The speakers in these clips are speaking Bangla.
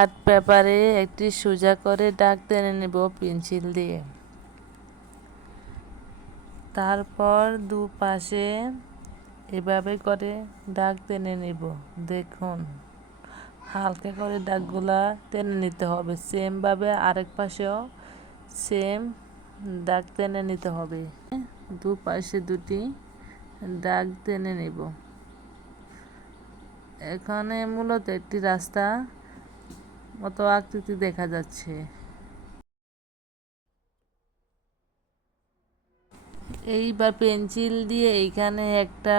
আর্ট পেপারে একটি সোজা করে দাগ টেনে নেব পেন্সিল দিয়ে। তারপর দুপাশে এভাবে করে দাগ টেনে নেব। দেখুন হালকা করে দাগগুলা টেনে নিতে হবে। সেমভাবে আরেক পাশেও সেম দাগ টেনে নিতে হবে। দুপাশে দুটি দাগ টেনে নেব। এখানে মূলত একটি রাস্তা মতো আকৃতি দেখা যাচ্ছে। এইবার পেন্সিল দিয়ে এইখানে একটা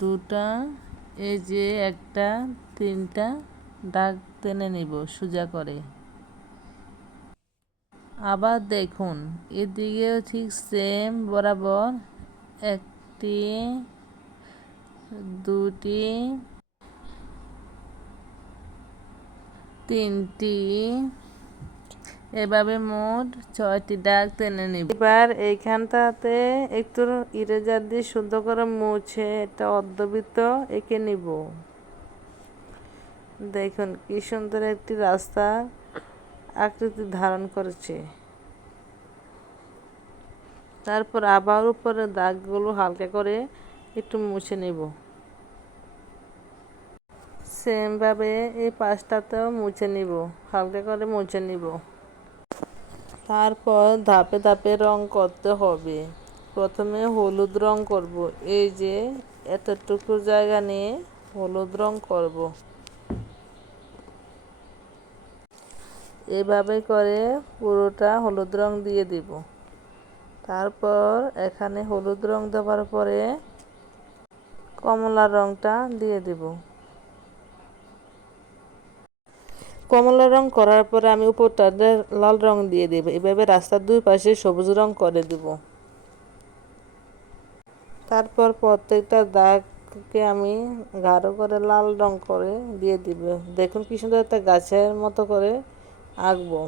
দুটা এই যে একটা তিনটা দাগ টেনে নিব সোজা করে। আবার দেখুন এদিকেও ঠিক সেম বরাবর একটি দুটি তিনটি এভাবে মোট 6টি দাগ টেনে নিব। এবার এইখানটাতে একটু ইরেজার দিয়ে সুন্দর করে মুছে একটা অর্ধবৃত্ত এঁকে নিব। দেখুন কি সুন্দর একটি রাস্তা আকৃতি ধারণ করেছে। তারপর আবার উপরে দাগগুলো হালকা করে একটু মুছে নেব। সেমভাবে এই পাশটাতেও মুছে নিব, হালকা করে মুছে নিব। তারপর ধাপে ধাপে রং করতে হবে। প্রথমে হলুদ রং করব। এই যে এতটুকু জায়গা নিয়ে হলুদ রং করব। এভাবে করে পুরোটা হলুদ রং দিয়ে দিব। তারপর এখানে হলুদ রং দেওয়ার পরে কমলা রংটা দিয়ে দিব। কমলা রং করার পরে আমি উপরটাতে লাল রং দিয়ে দেব। এভাবে রাস্তার দুই পাশে সবুজ রং করে দেব। তারপর প্রত্যেকটা দাগকে আমি গাঢ় করে লাল রং করে দিয়ে দিব। দেখুন কি সুন্দর একটা গাছের মতো করে আঁকবো।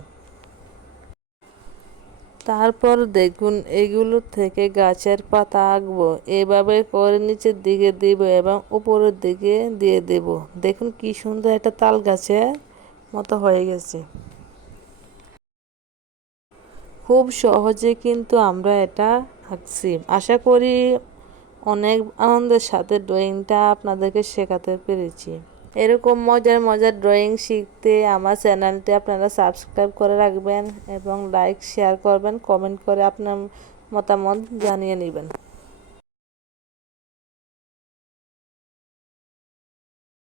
তারপর দেখুন এগুলো থেকে গাছের পাতা আঁকবো। এভাবে করে নিচের দিকে দিব এবং উপরের দিকে দিয়ে দেব। দেখুন কি সুন্দর একটা তাল গাছের মতো হয়ে গেছে। খুব সহজে কিন্তু আমরা এটা আঁকছি। আশা করি অনেক আনন্দের সাথে ড্রয়িংটা আপনাদেরকে শেখাতে পেরেছি। এরকম মজার মজার ড্রয়িং শিখতে আমার চ্যানেলটি আপনারা সাবস্ক্রাইব করে রাখবেন এবং লাইক শেয়ার করবেন, কমেন্ট করে আপনার মতামত জানিয়ে নেবেন।